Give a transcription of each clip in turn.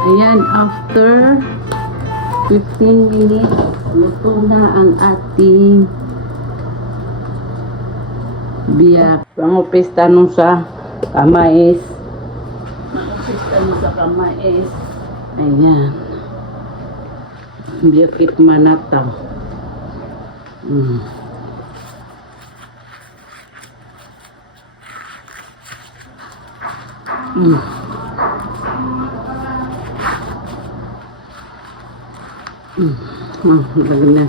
Ayan, after 15 minutes, luto na ang ating biyak. Pangupis tanong sa kamais. Pangupis tanong sa kamais. Ayan. Biyakit manataw.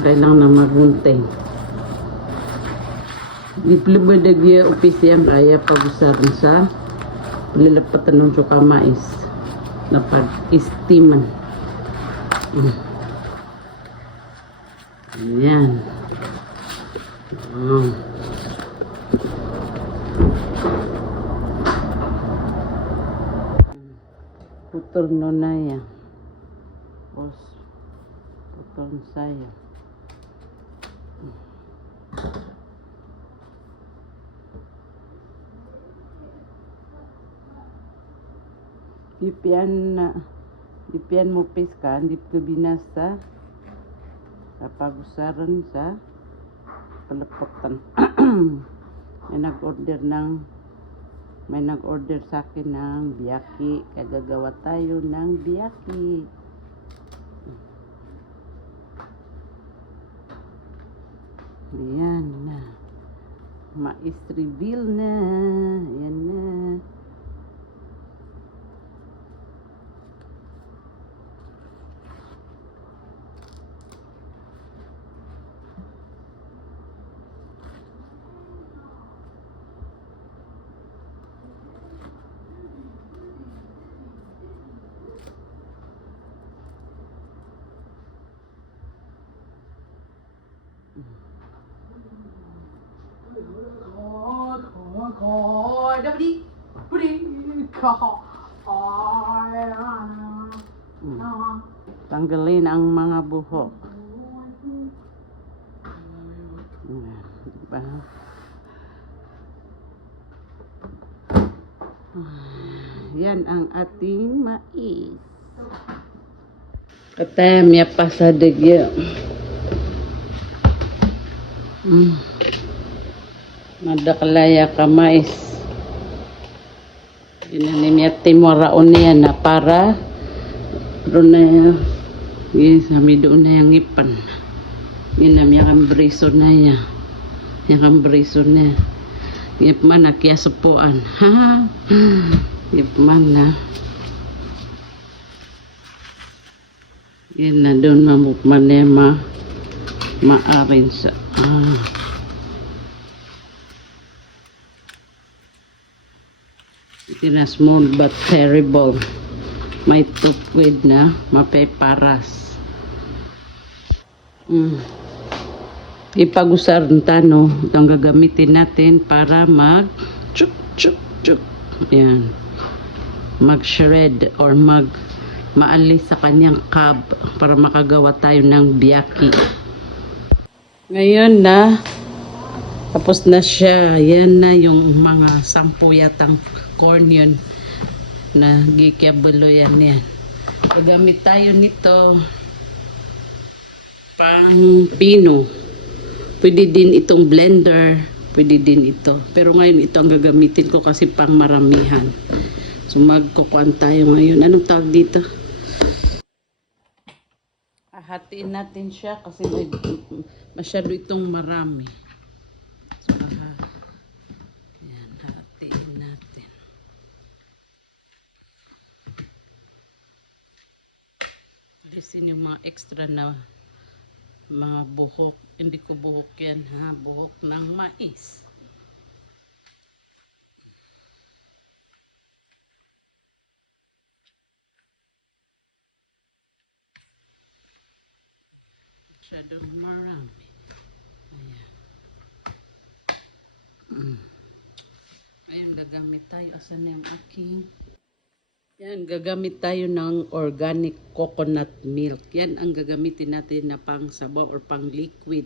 Kailangan na magunting. Diplibadagya opisyang kaya pag-usaran sa palilapatan ng kamais na pag-istiman. Ayan. Putol no na yan. Tapos, putol saya. Ipian mo piskan, di ko binasa sa pagusaran sa palapotan. may nag-order sa akin ng biyaki. Kagagawa tayo ng biyaki. Ayan na. Mais reveal na. Ayan na. Tanggalin ang mga buhok. Diba? Yan ang ating mais. Katayam ya pasadigya. Madaklaya ka mais. Inanimya timuraon niya na para doon na yes, kami doon na yung ipan. Ginamya kang briso na niya. Yung briso na. Ipman na kaya supuan. Ha? Ipman na. Yan na doon mamukman niya maarin sa It is small but terrible. May tupwid na mapeparas. Ipag-usar tano ang gagamitin natin para mag chuk chuk chuk. Yan. Mag-shred or maalis sa kanyang cab para makagawa tayo ng biyaki. Ngayon na tapos na siya. Yan na yung mga 10 yatang corn yun na gikiabulo yan. Gagamit tayo nito pang pino. Pwede din itong blender, pwede din ito. Pero ngayon ito ang gagamitin ko kasi pang maramihan. So magkukuan tayo ngayon. Anong tawag dito? Hatiin natin siya kasi masyado itong marami. So yan, hatiin natin. Alisin yung mga extra na mga buhok. Hindi ko buhok yan ha. Buhok ng mais. Masyadong marami. Ayan. Ayun, gagamit tayo. Asan na yung aking... Yan, gagamit tayo ng organic coconut milk. Yan ang gagamitin natin na pang sabaw or pang liquid.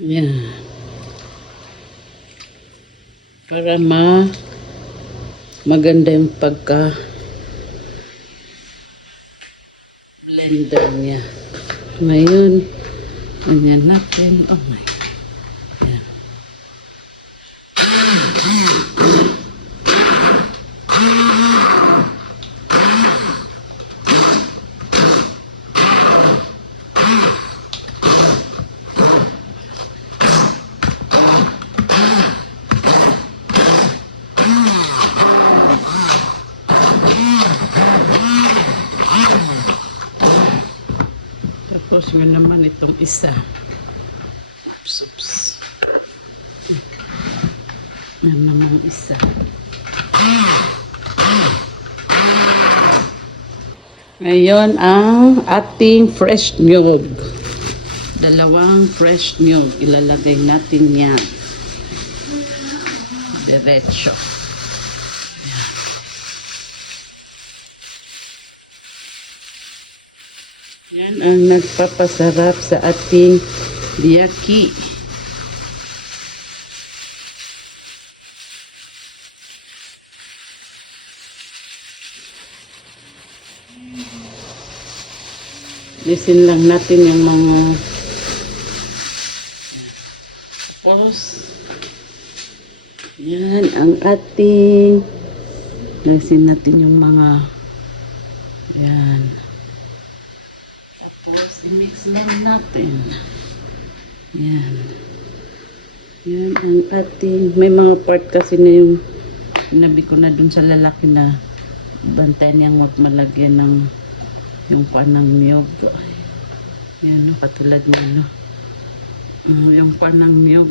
Yan. Para maganda yung binder niya. Ngayon, ganyan natin. Oh my. Ayan. Tapos yun naman itong isa. Oops. Yan naman isa. Ngayon ang ating fresh niyog. Dalawang fresh niyog. Ilalagay natin yan. Diretso. Yan ang nagpapasarap sa ating biyaki. Lisin lang natin yung mga tapos yan ang ating lisin natin yung mga yan. Tapos, i-mix lang natin. Yan. Yan ang ating, may mga part kasi na yung sinabi ko na dun sa lalaki na bantayan niyang malagyan ng yung panang niyog. Yan, no, katulad niya, no. Yung panang niyog.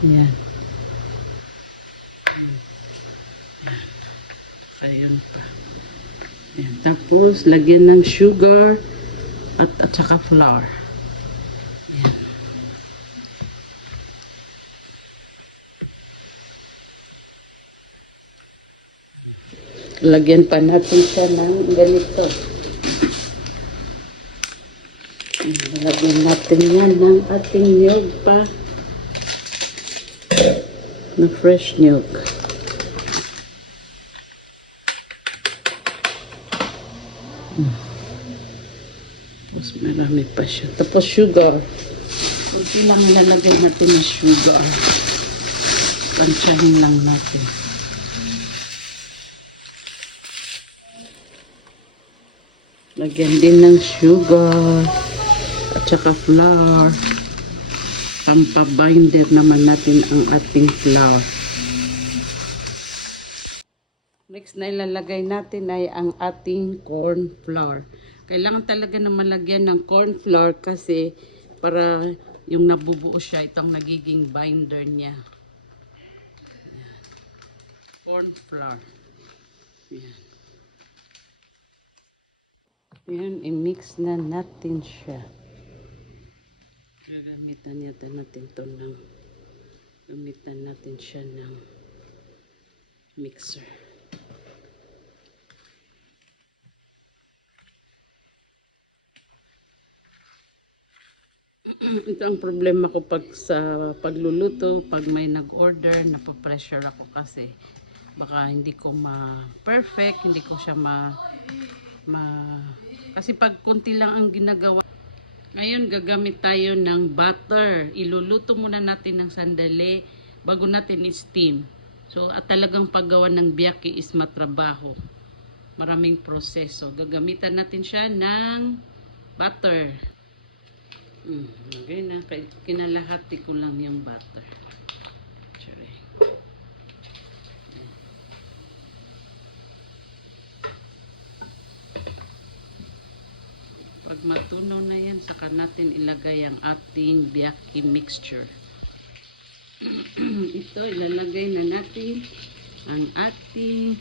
Yan. Ayun pa. Yan. Tapos, lagyan ng sugar at saka flour. Yan. Lagyan pa natin siya ng ganito. Lagyan natin yan ng ating niyog pa. Na fresh niyog. Tapos marami pa siya. Tapos sugar. Kunti lang ilalagay natin ng sugar. Pansyahin lang natin. Lagyan din ng sugar. At saka flour. Pampabinder naman natin ang ating flour. Next na ilalagay natin ay ang ating corn flour. Kailangan talaga na malagyan ng corn flour kasi para yung nabubuo siya, itong nagiging binder niya. Corn flour. Yan. Yan, i-mix na natin siya. Gagamitan natin ito ng gamitan natin siya ng mixer. Ito ang problema ko pag sa pagluluto, pag may nag-order, napapressure ako kasi baka hindi ko ma-perfect, hindi ko siya kasi pag konti lang ang ginagawa. Ngayon gagamit tayo ng butter. Iluluto muna natin ng sandali bago natin i-steam. So at talagang paggawa ng biyaki is matrabaho. Maraming proseso. Gagamitan natin siya ng butter. Okay na. Kinalahati ko lang yung butter. Pag matunaw na yan, saka natin ilagay ang ating biyaki mixture. Ito, ilalagay na natin ang ating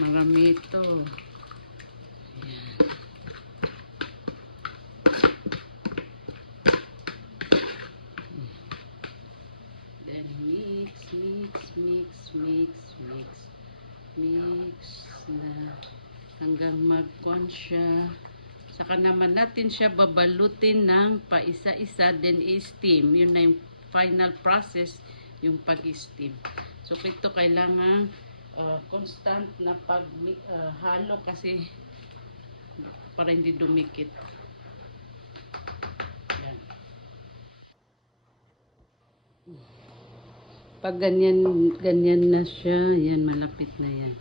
marami ito. Then mix na hanggang mag-con siya. Saka naman natin siya babalutin ng paisa-isa, then i-steam. Yun na yung final process, yung pag-steam. So ito kailangan constant na pag-halo kasi para hindi dumikit. Yan. Pag ganyan na siya, yan, malapit na yan.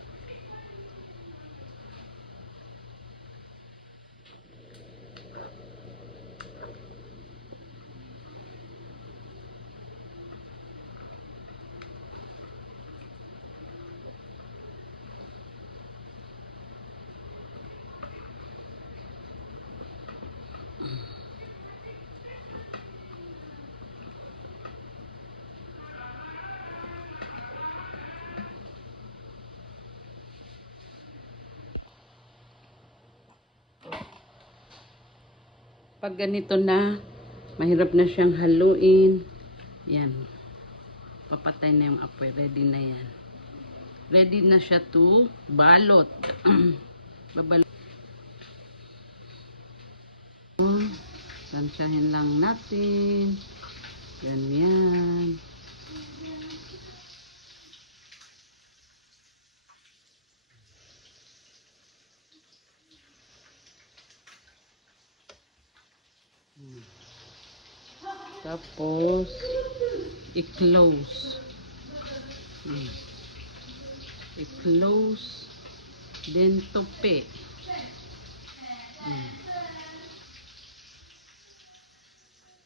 Pag ganito na, mahirap na siyang haluin. Yan. Papatay na yung apoy. Ready na yan. Ready na siya to balot. Babalot. Tansyahin lang natin. Ganyan. Tapos, i-close. I-close. Then, tupi.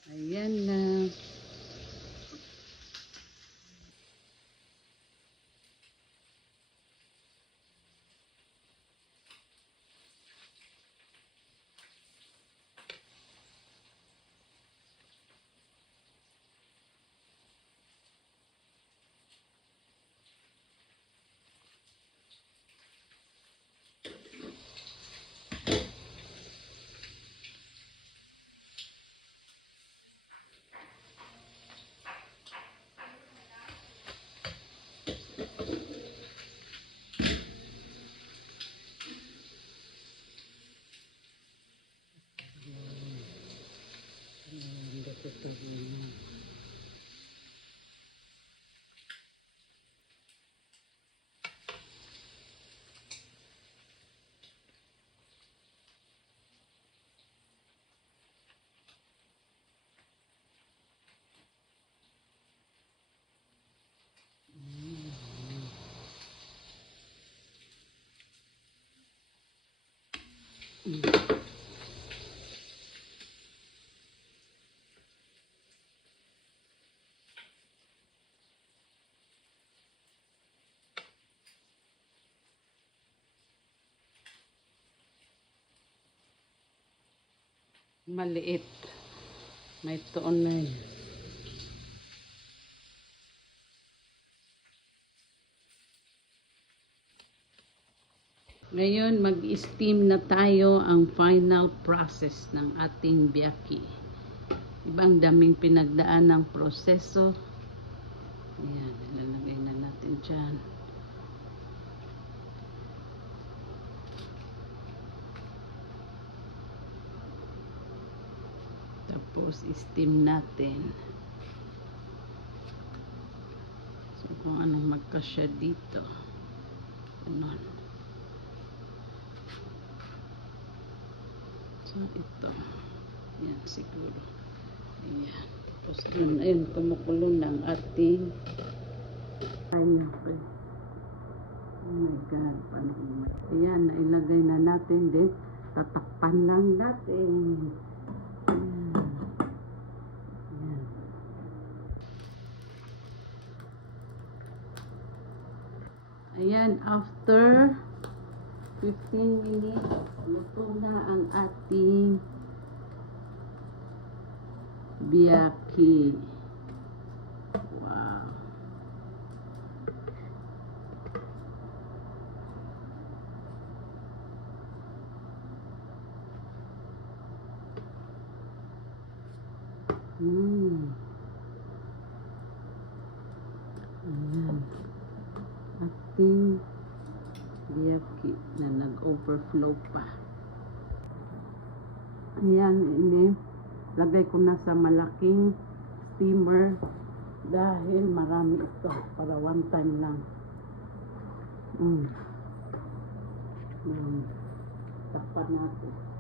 Ayan na. Maliit. May tuon na yun. Ngayon, mag-steam na tayo ang final process ng ating biyaki. Ibang daming pinagdaan ng proseso. Ayan, ilalagay na natin dyan. Tapos, steam natin. So, kung anong magkasya dito. Ganon. So, ito. Yan, siguro. Ayan. Tapos, dun, ayun, kumukulo ng ating pineapple. Oh my God. Paano naman? Ayan, nailagay na natin din. Tatakpan lang natin. Ayan, after 15 minutes, luto na ang ating biyaki. Wow. Ayan. Ating biyaki na nag-overflow pa. Ayan, ini lagay ko na sa malaking steamer dahil marami ito para one time lang. Tapos natin.